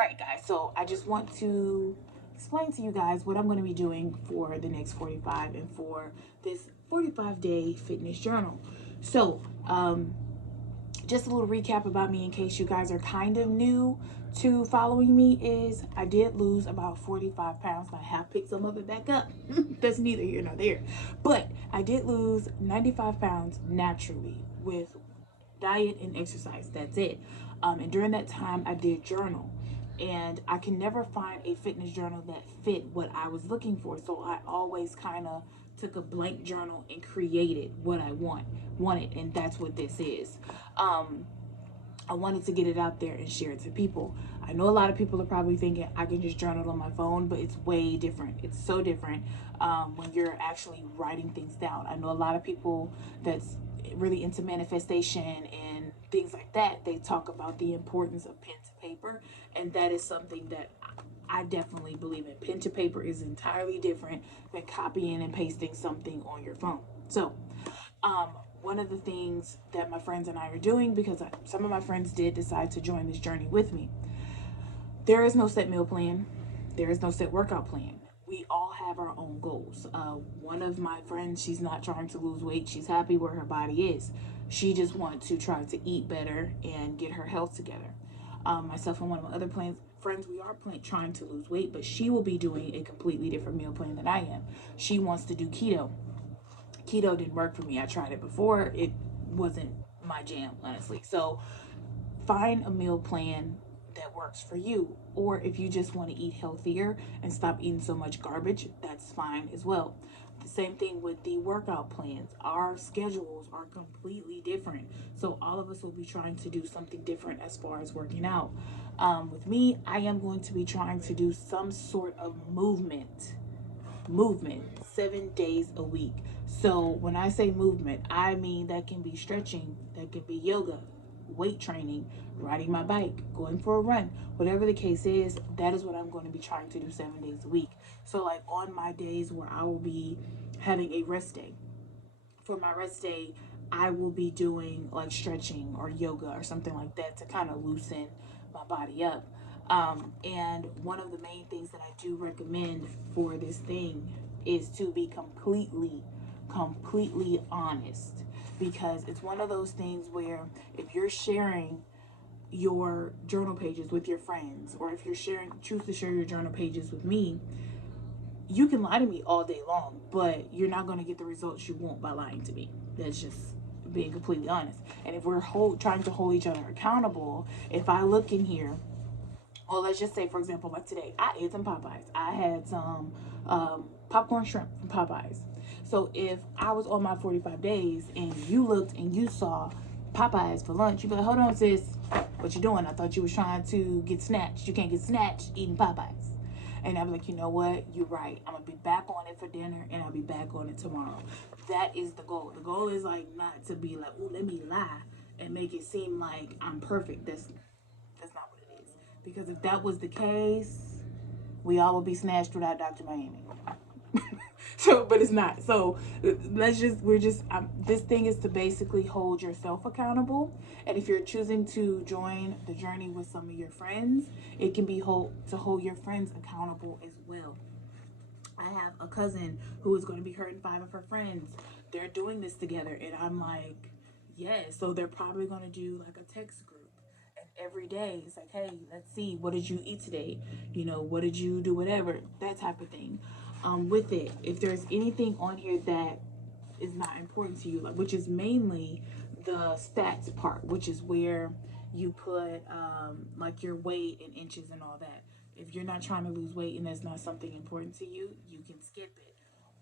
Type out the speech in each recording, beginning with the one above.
right, guys. So I just want to explain to you guys what I'm going to be doing for the next 45 and for this 45-day fitness journal. So, just a little recap about me in case you guys are kind of new to following me is I did lose about 45 pounds. I have picked some of it back up. That's neither here nor there. But I did lose 95 pounds naturally with diet and exercise. That's it. And during that time, I did journal. And I can never find a fitness journal that fit what I was looking for. So I always kind of took a blank journal and created what I wanted, and that's what this is. Um, I wanted to get it out there and share it to people. I know a lot of people are probably thinking I can just journal on my phone, but it's way different. It's so different when you're actually writing things down. I know a lot of people that's really into manifestation and things like that. They talk about the importance of pen to paper, and that is something that I definitely believe in. Pen to paper is entirely different than copying and pasting something on your phone. So, um, one of the things that my friends and I are doing, because some of my friends did decide to join this journey with me, there is no set meal plan, there is no set workout plan. We all have our own goals. One of my friends, she's not trying to lose weight, she's happy where her body is. She just wants to try to eat better and get her health together. Myself and one of my other friends, we are trying to lose weight, but she will be doing a completely different meal plan than I am. She wants to do keto. Keto didn't work for me. I tried it before. It wasn't my jam, honestly. So find a meal plan that works for you. Or if you just want to eat healthier and stop eating so much garbage, that's fine as well. The same thing with the workout plans. Our schedules are completely different. So all of us will be trying to do something different as far as working out. With me, I am going to be trying to do some sort of movement 7 days a week. So when I say movement, I mean that can be stretching, that can be yoga, weight training, riding my bike, going for a run, whatever the case is. That is what I'm going to be trying to do 7 days a week. So like on my days where I will be having a rest day, for my rest day, I will be doing like stretching or yoga or something like that to kind of loosen my body up. And one of the main things that I do recommend for this thing is to be completely honest, because it's one of those things where if you're sharing your journal pages with your friends, or if you're choose to share your journal pages with me, you can lie to me all day long, but you're not going to get the results you want by lying to me. That's just being completely honest. And if we're trying to hold each other accountable, if I look in here, well, let's just say, for example, like today, I ate some Popeyes. I had some popcorn shrimp from Popeyes. So if I was on my 45 days and you looked and you saw Popeyes for lunch, you'd be like, hold on, sis, what you doing? I thought you was trying to get snatched. You can't get snatched eating Popeyes. And I'll be like, you know what? You're right. I'm going to be back on it for dinner, and I'll be back on it tomorrow. That is the goal. The goal is like not to be like, oh, let me lie and make it seem like I'm perfect. That's not what it is. Because if that was the case, we all would be snatched without Dr. Miami. So, but it's not. So this thing is to basically hold yourself accountable. And if you're choosing to join the journey with some of your friends, it can be to hold your friends accountable as well. I have a cousin who is going to be hurting 5 of her friends. They're doing this together, and I'm like, yes. So they're probably going to do like a text group, and every day it's like, hey, let's see, what did you eat today? What did you do? Whatever, that type of thing. With it, if there's anything on here that is not important to you, like, which is mainly the stats part, which is where you put like your weight in inches and all that. If you're not trying to lose weight and that's not something important to you, you can skip it.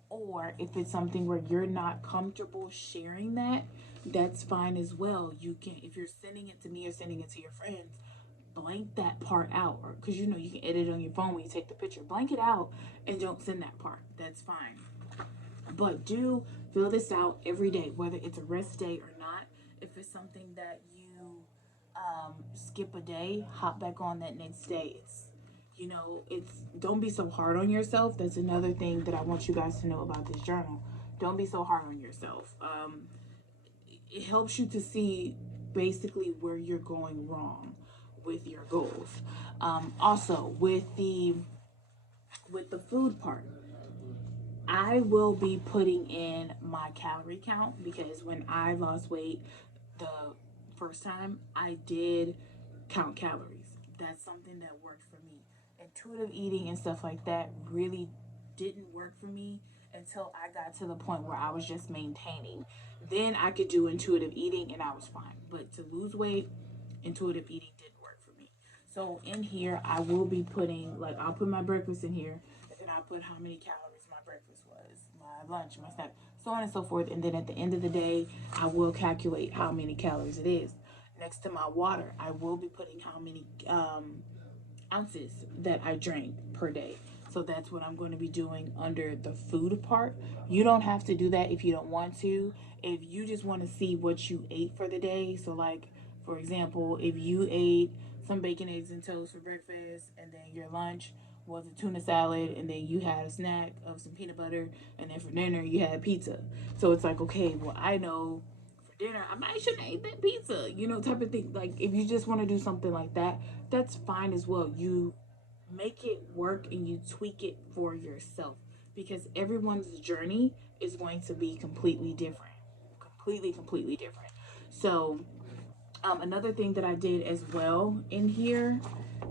Or if it's something where you're not comfortable sharing that, that's fine as well. You can, if you're sending it to me or sending it to your friends, blank that part out, or because you can edit it on your phone when you take the picture, blank it out and don't send that part. That's fine. But do fill this out every day, whether it's a rest day or not. If it's something that you skip a day, hop back on that next day. It's don't be so hard on yourself. That's another thing that I want you guys to know about this journal. Don't be so hard on yourself. It helps you to see basically where you're going wrong with your goals. Also with the food part, I will be putting in my calorie count because when I lost weight the first time, I did count calories. That's something that worked for me. Intuitive eating and stuff like that really didn't work for me until I got to the point where I was just maintaining. Then I could do intuitive eating and I was fine. But to lose weight, intuitive eating didn't work for me. So in here, I will be putting, like, I'll put my breakfast in here, and then I'll put how many calories my breakfast was, my lunch, my snack, so on and so forth. And then at the end of the day, I will calculate how many calories it is. Next to my water, I will be putting how many ounces that I drank per day. So that's what I'm going to be doing under the food part. You don't have to do that if you don't want to. If you just want to see what you ate for the day, so like for example, if you ate some bacon, eggs, and toast for breakfast, and then your lunch was a tuna salad, and then you had a snack of some peanut butter, and then for dinner you had pizza. So it's like, okay, well, I know for dinner I might shouldn't eat that pizza, type of thing. Like if you just want to do something like that, that's fine as well. You make it work and you tweak it for yourself because everyone's journey is going to be completely different. Completely different. So, another thing that I did as well in here,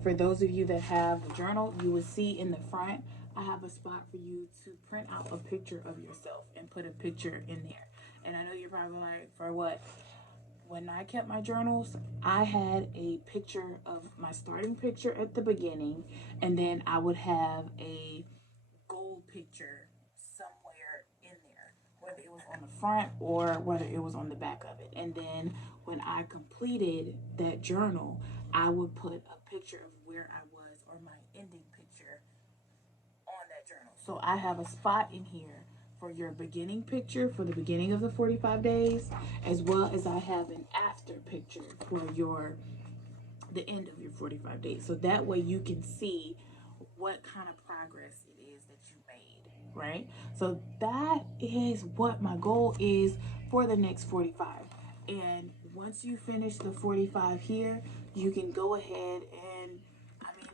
for those of you that have a journal, you will see in the front, I have a spot for you to print out a picture of yourself and put a picture in there. And I know you're probably like, for what? When I kept my journals, I had a picture of my starting picture at the beginning, and then I would have a goal picture somewhere in there, whether it was on the front or whether it was on the back of it. And then when I completed that journal, I would put a picture of where I was or my ending picture on that journal. So I have a spot in here for your beginning picture for the beginning of the 45 days, as well as I have an after picture for the end of your 45 days. So that way you can see what kind of progress it is that you made, right? So that is what my goal is for the next 45. And once you finish the 45 here, you can go ahead and,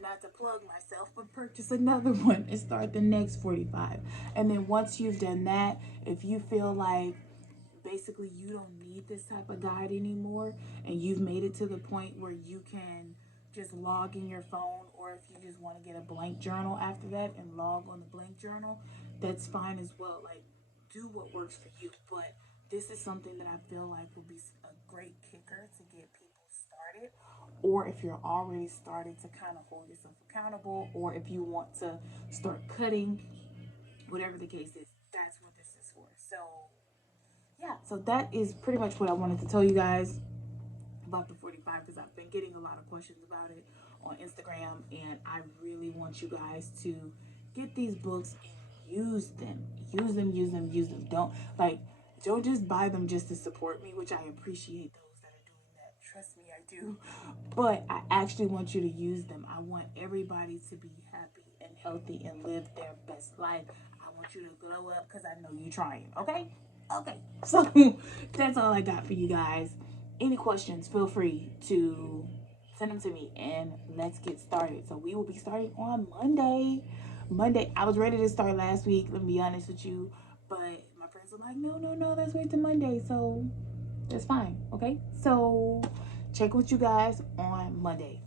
not to plug myself, but purchase another one and start the next 45. And then once you've done that, if you feel like basically you don't need this type of guide anymore and you've made it to the point where you can just log in your phone, or if you just want to get a blank journal after that and log on the blank journal, that's fine as well. Like, do what works for you. But this is something that I feel like will be a great kicker to get people started, or if you're already started, to kind of hold yourself accountable, or if you want to start cutting, whatever the case is, that's what this is for. So yeah, so that is pretty much what I wanted to tell you guys about the 45, because I've been getting a lot of questions about it on Instagram, and I really want you guys to get these books and use them. Use them, use them, use them. Don't just buy them just to support me, which I appreciate those that are doing that. Trust me, I do. But I actually want you to use them. I want everybody to be happy and healthy and live their best life. I want you to glow up because I know you're trying, okay? Okay. So that's all I got for you guys. Any questions, feel free to send them to me and let's get started. So we will be starting on Monday. I was ready to start last week, let me be honest with you, but my friends were like, no, no, no, let's wait till Monday. So that's fine. Okay. So check with you guys on Monday.